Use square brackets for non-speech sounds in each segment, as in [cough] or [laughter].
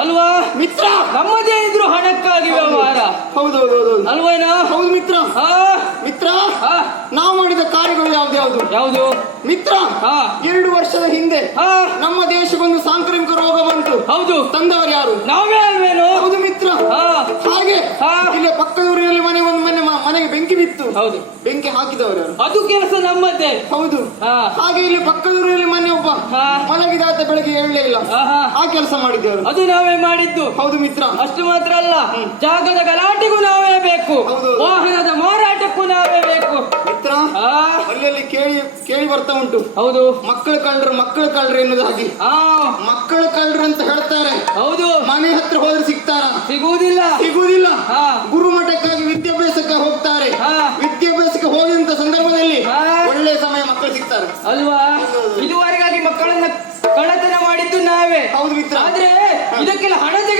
ಅಲ್ವಾ? ಮಿತ್ರ! ನಮ್ಮದೇ ಇದ್ರು ಹಣಕ್ಕಾಗಿ ವ್ಯವಹಾರ. ಹೌದೌದೌದು ಅಲ್ವೇನಾ ಹೌದು ಮಿತ್ರ. ಮಿತ್ರ ನಾವು ಮಾಡಿದ ಕಾರ್ಯಗಳು ಯಾವ್ದು ಯಾವ್ದು? ಯಾವುದು? ಮಿತ್ರ ಎರಡು ವರ್ಷದ ಹಿಂದೆ ನಮ್ಮ ದೇಶಕ್ಕೊಂದು ಸಾಂಕ್ರಾಮಿಕ ರೋಗ ಬಂತು. ಹೌದು. ತಂದವರು ಯಾರು? ನಾವೇ ಅಲ್ವೇನು? ಹೌದು ಮಿತ್ರ. ಹಾಗೆ. ಇಲ್ಲಿ ಪಕ್ಕದೂರಿನಲ್ಲಿ ಮನೆ ಒಂದು ಮನೆಗೆ ಬೆಂಕಿ ಬಿತ್ತು. ಹೌದು. ಬೆಂಕಿ ಹಾಕಿದವರು ಅದು ಕೆಲಸ ನಮ್ಮದೇ ಹೌದು. ಹಾ. ಹಾಗೆ ಇಲ್ಲಿ ಪಕ್ಕದೂರಲ್ಲಿ ಮನೆ ಒಬ್ಬ ಹಾ. ಮಲಗಿದಾತ ಬೆಳಗ್ಗೆ ಹೇಳಲೇ ಇಲ್ಲ. ಆ ಕೆಲಸ ಮಾಡಿದ್ದವರು. ಅದು ನಾವೇ ಮಾಡಿದ್ದು. ಹೌದು ಮಿತ್ರ. ಅಷ್ಟು ಮಾತ್ರ ಅಲ್ಲ. ಜಾಗದ ಗಲಾಟೆಗೂ ನಾವೇ ಬೇಕು. ವಾಹನದ ಮಾರಾಟಕ್ಕೂ ನಾವೇ ಬೇಕು. ಮಿತ್ರ ಅಲ್ಲಲ್ಲಿ ಕೇಳಿ ಕೇಳಿ ಬರ್ತಾ ಉಂಟು. ಹೌದು. ಮಕ್ಕಳು ಕಳ್ರು ಮಕ್ಕಳು ಕಳ್ರು ಎನ್ನುವುದಾಗಿ ಆ ಮಕ್ಕಳು ಕಳ್ರು ಅಂತ ಹೇಳ್ತಾರೆ. ಹೌದು. ಮನೆ ಹತ್ರ ಹೋದ್ರೆ ಸಿಗ್ತಾರ? ಸಿಗುವುದಿಲ್ಲ. ಸಿಗುವುದಿಲ್ಲ. ಗುರುಮಠಕ್ಕಾಗಿ ವಿದ್ಯಾಭ್ಯಾಸಕ್ಕೆ ಹೋಗ್ತಾರೆ ಹಾ. ವಿದ್ಯಾಭ್ಯಾಸಕ್ಕೆ ಹೋದಂತ ಸಂದರ್ಭದಲ್ಲಿ. ಒಳ್ಳೆ ಸಮಯ ಮಕ್ಕಳು ಸಿಗ್ತಾರೆ. ಅಲ್ವಾ? ಇದುವರೆಗಾಗಿ ಮಕ್ಕಳನ್ನ ಕಳ್ಳತನ ಮಾಡಿದ್ದು ನಾವೇ. ಹೌದು ಮಿತ್ರ. ಆದ್ರೆ ಇದಕ್ಕೆಲ್ಲ ಹಣ ತೆಗೆದುಕೊಳ್ತೇವೆ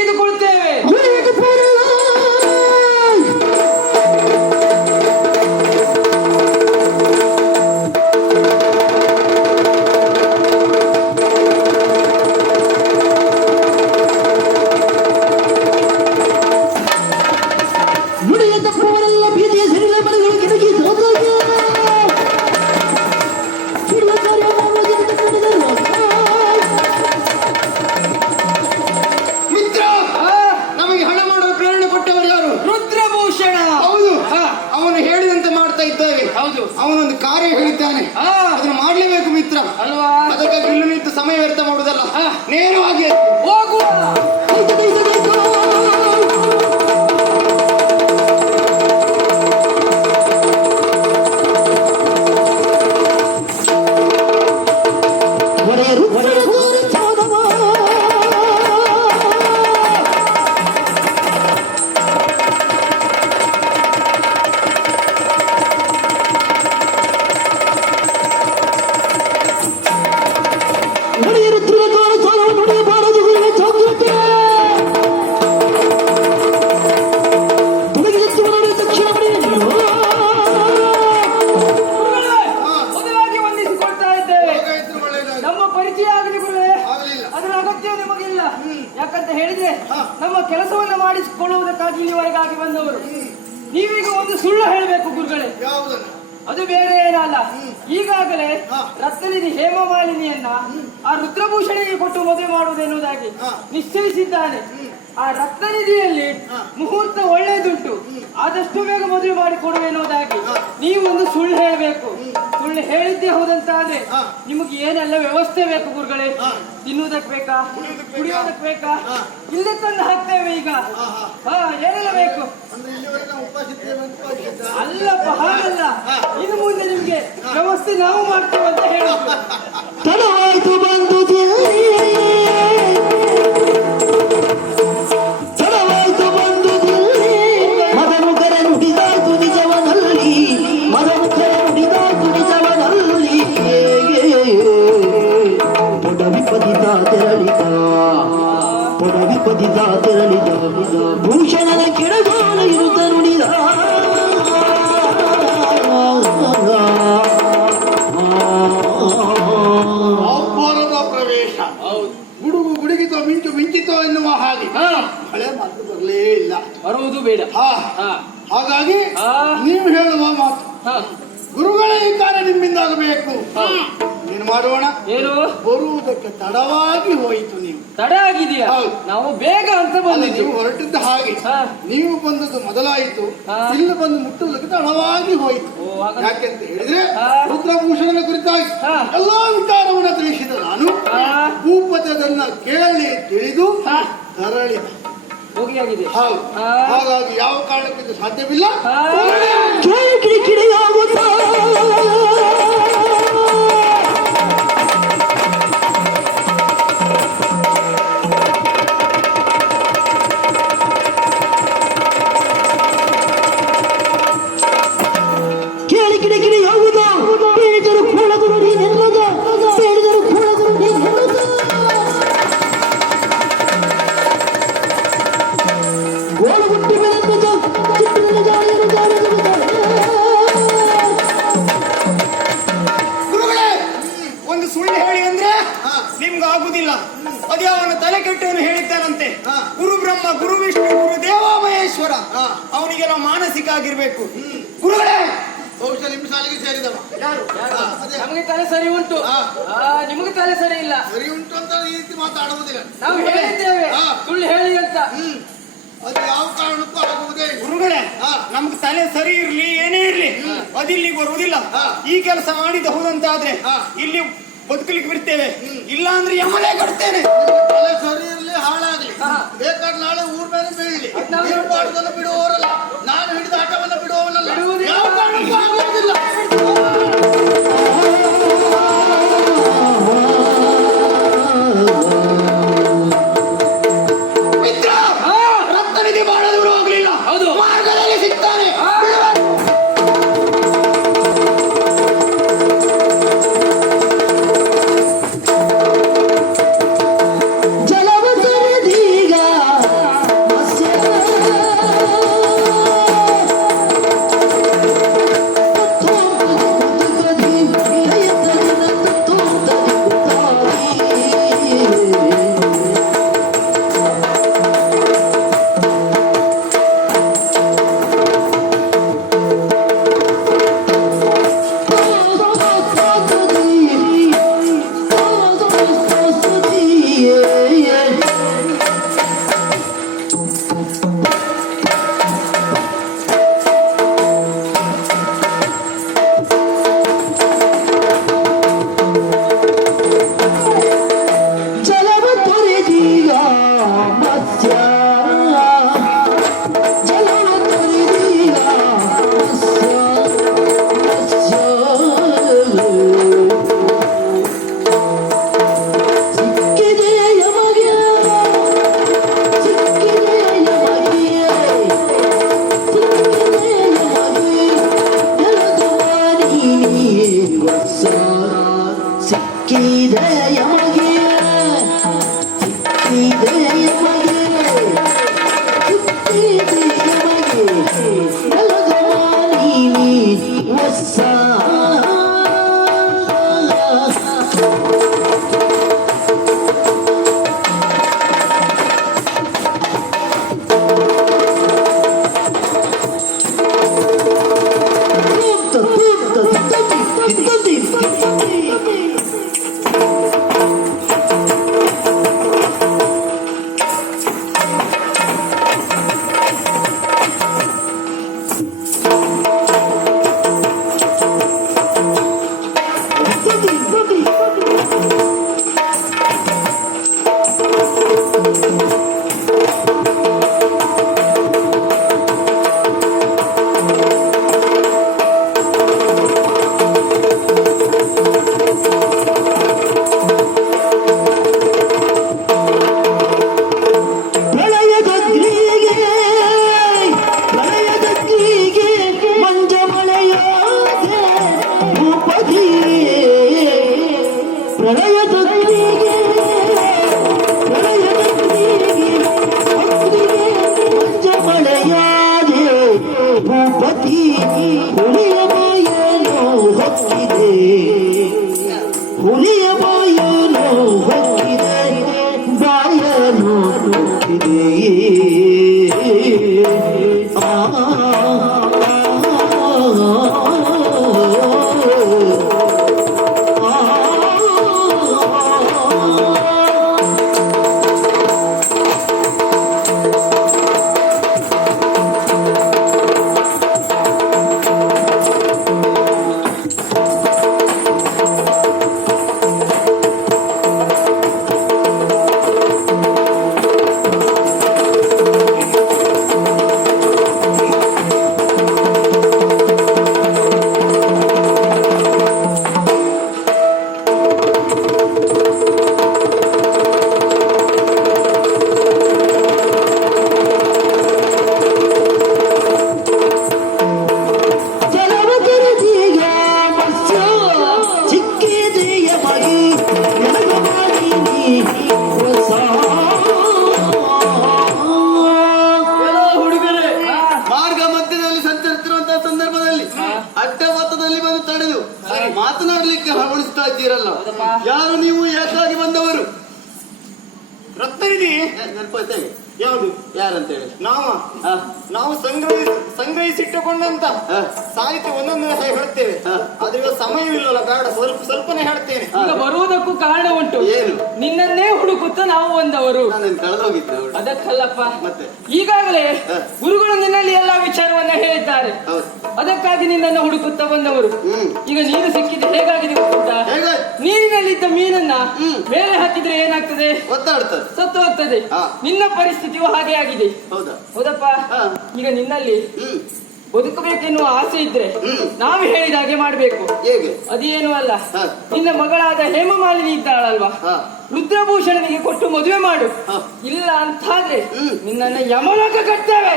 ಆ ರುದ್ರಭೂಷಣಿಗೆ ಕೊಟ್ಟು ಮದುವೆ ಮಾಡುವುದೆನ್ನುವುದಾಗಿ ನಿಶ್ಚಯಿಸಿದ್ದಾನೆ. ಆ ರತ್ನನಿಧಿಯಲ್ಲಿ ಮುಹೂರ್ತ ಒಳ್ಳೆಯದುಂಟು. ಆದಷ್ಟು ಬೇಗ ಮದುವೆ ಮಾಡಿ ಕೊಡುವೆ ಎನ್ನುವುದಾಗಿ ನೀವು ಒಂದು ಸುಳ್ಳು ಹೇಳಬೇಕು. ಸುಳ್ಳು ಹೇಳಿದ್ದೇ ಹೋದಂತಾದ್ರೆ ನಿಮಗೆ ಏನೆಲ್ಲ ವ್ಯವಸ್ಥೆ ಬೇಕು ಗುರುಗಳೇ? ತಿನ್ನುವುದಕ್ಕೆ ಬೇಕಾ? ಕುಡಿಯೋದಕ್ಕೆ ಬೇಕಾ? ಇಲ್ಲೇ ತಂದು ಹಾಕ್ತೇವೆ ಈಗ. ಹಾ ಏನೆಲ್ಲ ಬೇಕು? ಅಲ್ಲಪ್ಪ ಹಾಗಲ್ಲ. ಇನ್ನು ಮುಂದೆ ನಿಮ್ಗೆ ವ್ಯವಸ್ಥೆ ನಾವು ಮಾಡ್ತೇವೆ ಅಂತ ಹೇಳುದು. ಬಂದಿದ್ದು. ನೀವು ಹೊರಟಿದ್ದ ಹಾಗೆ. ನೀವು ಬಂದದ್ದು ಮೊದಲಾಯಿತು. ಇಲ್ಲಿ ಬಂದು ಮುಟ್ಟುವುದಕ್ಕೆ ತಡವಾಗಿ ಹೋಯಿತು. ಯಾಕೆಂತ ಹೇಳಿದ್ರೆ. ರುದ್ರಭೂಷಣನ ಕುರಿತಾಗಿ. ಎಲ್ಲಾ ವಿಚಾರವನ್ನ ತಿಳಿಸಿದ ನಾನು. ಭೂಪತದನ್ನ ಕೇಳಿ ತಿಳಿದು. ತರಳಿದ ಹೌದು. ಹಾಗಾಗಿ ಯಾವ ಕಾರಣಕ್ಕಿಂತ ಸಾಧ್ಯವಿಲ್ಲ. ಅದೇ ಅವನ ತಲೆ ಕೆಟ್ಟವನು ಹೇಳಿದ್ದಾನಂತೆ. ಹಾ. ಗುರು ಬ್ರಹ್ಮ ಗುರು ವಿಷ್ಣು ಗುರು ದೇವ ಮಹೇಶ್ವರ. ಹಾ. ಅವನಿಗೆಲ್ಲ ಮಾನಸಿಕ ಆಗಿರ್ಬೇಕು. ಗುರುಗಳೇ! ಬಹುಶಃ ನಿಮ್ಮ ಶಾಲೆಗೆ ಸೇರಿದವ. ನಮಗೆ ತಲೆ ಸರಿ ಉಂಟು. ನಿಮಗೆ ತಲೆ ಸರಿ ಇಲ್ಲ. ಸರಿ ಉಂಟು ಅಂತ ಈ ರೀತಿ ಮಾತಾಡುವುದಿಲ್ಲ. ನಾವು ಹೇಳಿದ್ದೇವೆ. ಹಾ. ಸುಳ್ಳು ಹೇಳಿ ಅಂತ. ಹ್ಮ್. ಅದು ಯಾವ ಕಾರಣಕ್ಕೂ ಆಗುವುದೇ ಗುರುಗಳೇ. ನಮ್ಗೆ ತಲೆ ಸರಿ ಇರ್ಲಿ ಏನೇ ಇರ್ಲಿ ಅದಿಲ್ಲಿ ಬರುವುದಿಲ್ಲ. ಈ ಕೆಲಸ ಮಾಡಿದ ಹೌದಂತಾದ್ರೆ ಹಾ. ಇಲ್ಲಿ ಬದುಕಲಿಕ್ಕೆ ಬಿಡ್ತೇವೆ. ಇಲ್ಲ ಅಂದ್ರೆ ಯಮನೇ ಕಟ್ತೇನೆ ತಲೆ ಸರಿ ಇರ್ಲಿ ಹಾಳಾಗ್ಲಿ. ಬೇಕಾದ್ರೆ ನಾಳೆ ಊರ್ ಮೇಲೆ ಬೀಳ್ಲಿ. ನಾವು ಮಾಡುದನ್ನು ಬಿಡುವವರಲ್ಲ. ನಾನು ಹಿಡಿದ ಆಟವನ್ನ ಬಿಡುವವನಲ್ಲ. ಯಾವ ಕಾರಣಕ್ಕೂ 건강을 ಹಾ. ಸಾಹಿತ್ಯ ಒಂದೊಂದು ಹೇಳ್ತೇವೆ. ಆದ್ರೆ ಇವಾಗ ಸಮಯವಿಲ್ಲಲ್ಲ ಬೇಡ ಸ್ವಲ್ಪ ಸ್ವಲ್ಪನೇ ಹೇಳ್ತೇನೆ. ಈಗ ಬರುವುದಕ್ಕೂ ಕಾರಣ ಉಂಟು. ಏನು? ನಿನ್ನನ್ನೇ ಹುಡುಕುತ್ತಾ ನಾವು ಒಂದವರು. ಅದಕ್ಕಲ್ಲಪ್ಪ. ಮತ್ತೆ? ಈಗಾಗಲೇ ಗುರುಗಳು ನಿನ್ನಲ್ಲಿ ಎಲ್ಲಾ ವಿಚಾರವನ್ನ ಹೇಳಿದ್ದಾರೆ. ಹೌದು. ಅದಕ್ಕಾಗಿ ನಿನ್ನನ್ನು ಹುಡುಕುತ್ತಾ ಬಂದವರು. ಈಗ ನೀನು ಸಿಕ್ಕಿದ್ದು ಹೇಗಾಗಿದೆ? ನೀರಿನಲ್ಲಿದ್ದ ಮೀನನ್ನ ಹ್ಮ್. ಮೇಲೆ ಹಾಕಿದ್ರೆ ಏನಾಗ್ತದೆ? ಒತ್ತಾಡ್ತದೆ ಸತ್ತು ಹೋಗ್ತದೆ. ನಿನ್ನ ಪರಿಸ್ಥಿತಿಯು ಹಾಗೆ ಆಗಿದೆ. ಹೌದಾ? ಹೌದಪ್ಪ. ಈಗ ನಿನ್ನಲ್ಲಿ ಹ್ಮ್. ಬದುಕಬೇಕೆನ್ನುವ ಆಸೆ ಇದ್ರೆ. ನಾವು ಹೇಳಿದ ಹಾಗೆ ಮಾಡಬೇಕು ಹೇಗೆ ಅದೇನು ಅಲ್ಲ. ನಿನ್ನ ಮಗಳಾದ ಹೇಮಮಾಲಿನಿ ಇದ್ದಾಳಲ್ವಾ. ರುದ್ರಭೂಷಣನಿಗೆ ಕೊಟ್ಟು ಮದುವೆ ಮಾಡು. ಇಲ್ಲ ಅಂತಾದ್ರೆ ನಿನ್ನನ್ನು ಯಮಲೋಕ ಕಟ್ತೇವೆ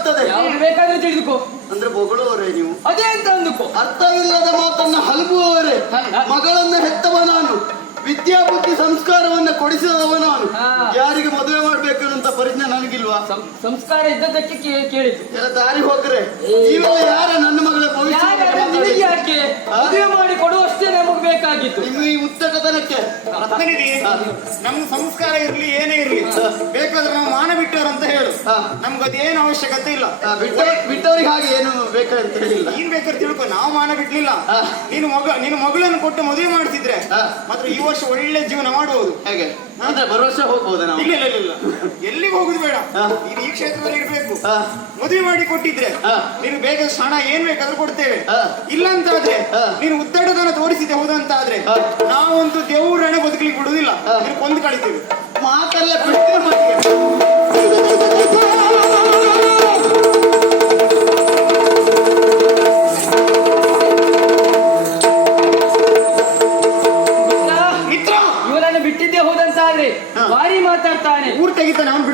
ಆಗ್ತದೆ ಬೇಕಾದ್ರೆ ತಿಳಿದುಕೋ. ಅಂದ್ರೆ ಬೊಗಳುವವರೇ ನೀವು. ಅದೇ ಅಂತ ಅಂದುಕೋ. ಅರ್ಥವಿಲ್ಲದ ಮಾತನ್ನ ಹಲಗುವವರೇ. ಮಗಳನ್ನ ಹೆತ್ತವ ನಾನು. ವಿದ್ಯಾಬುದ್ಧಿ ಸಂಸ್ಕಾರವನ್ನ ಕೊಡಿಸಿದವ ನಾನು. ಹಾ. ಯಾರಿಗೆ ಮದುವೆ ಮಾಡ್ಬೇಕು ಅಂತ ಪರಿಜ್ಞೆ ನನಗಿಲ್ವಾ? ಸಂ- ಸಂಸ್ಕಾರ ಇದ್ದದಕ್ಕೆ ಕೇ- ಕೇಳಿತು ಎಲ್ಲ ದಾರಿ ಹೋಗ್ರೆ. ಇವಾಗ ಯಾರ ನನ್ನ ಮಗಳ ಭವಿಷ್ಯ ಯಾಕೆ? ಮದುವೆ ಮಾಡಿ ಕೊಡುವಷ್ಟೇ ನಮಗೆ ಬೇಕಾಗಿತ್ತು ನಿಮ್ಮ ಈ ಉತ್ತಕತನಕ್ಕೆ ನಮ್ ನಮ್ಗೆ ಸಂಸ್ಕಾರ ಇರ್ಲಿ ಏನೇ ಇರ್ಲಿ ಬೇಕಾದ್ರೆ ನಾವು ಮಾನ ಬಿಟ್ಟವ್ರು ಅಂತ ಹೇಳು. ನಮ್ಗೆ ಅದೇನು ಅವಶ್ಯಕತೆ ಇಲ್ಲ. ಬಿಟ್ಟವ್ರಿಗೆ ಬಿಟ್ಟ ಬಿಟ್ಟವರಿಗೆ ಹಾಗೆ ಏನು ಬೇಕಾದ್ರೆ ತಿಳಿದಿಲ್ಲ ನೀನ್ ಬೇಕಾದ್ರೆ ತಿಳ್ಕೊ ನಾವು ಮಾನ ಬಿಡ್ಲಿಲ್ಲ. ನೀನು ಮಗ ನಿನ್ನ ಮಗಳನ್ನು ಕೊಟ್ಟು ಮದುವೆ ಮಾಡ್ತಿದ್ರೆ. ಮಾತ್ರ ಈ ವರ್ಷ ಒಳ್ಳೆ ಜೀವನ ಮಾಡಬಹುದು ಹೇಗೆ ಅಂದ್ರೆ ವರ್ಷ ಹೋಗ್ಬೋದ ನಾವು ಇಲ್ಲ ಇಲ್ಲ ಇಲ್ಲ, ಇಲ್ಲ [laughs] ಎಲ್ಲಿಗೆ ಹೋಗುದು ಬೇಡ ಹಾ. ನೀನು ಈ ಕ್ಷೇತ್ರದಲ್ಲಿ ಇರ್ಬೇಕು ಹಾ. ಮದುವೆ ಮಾಡಿ ಕೊಟ್ಟಿದ್ರೆ ಹಾ. ನೀನು ಬೇಗ ಹಣ ಏನ್ ಬೇಕಾದ್ರೂ ಕೊಡ್ತೇವೆ ಹಾ. ಇಲ್ಲ ಅಂತಾದ್ರೆ ಹಾ. ನೀನು ಉದ್ದಟತನ ತೋರಿಸಿದೆ ಹೋದಂತಾದ್ರೆ ಹಾ. ನಾವಂತೂ ದೇವ್ರನ್ನ ಬದುಕಲಿಕ್ಕೆ ಬಿಡುದಿಲ್ಲ ಹಾ. ನೀನು ಕೊಂದು ಕಳಿತೀವಿ ಮಾತೆಲ್ಲ ಬಿಡ್ತೇವೆ ಮತ್ತೆ anything, I'm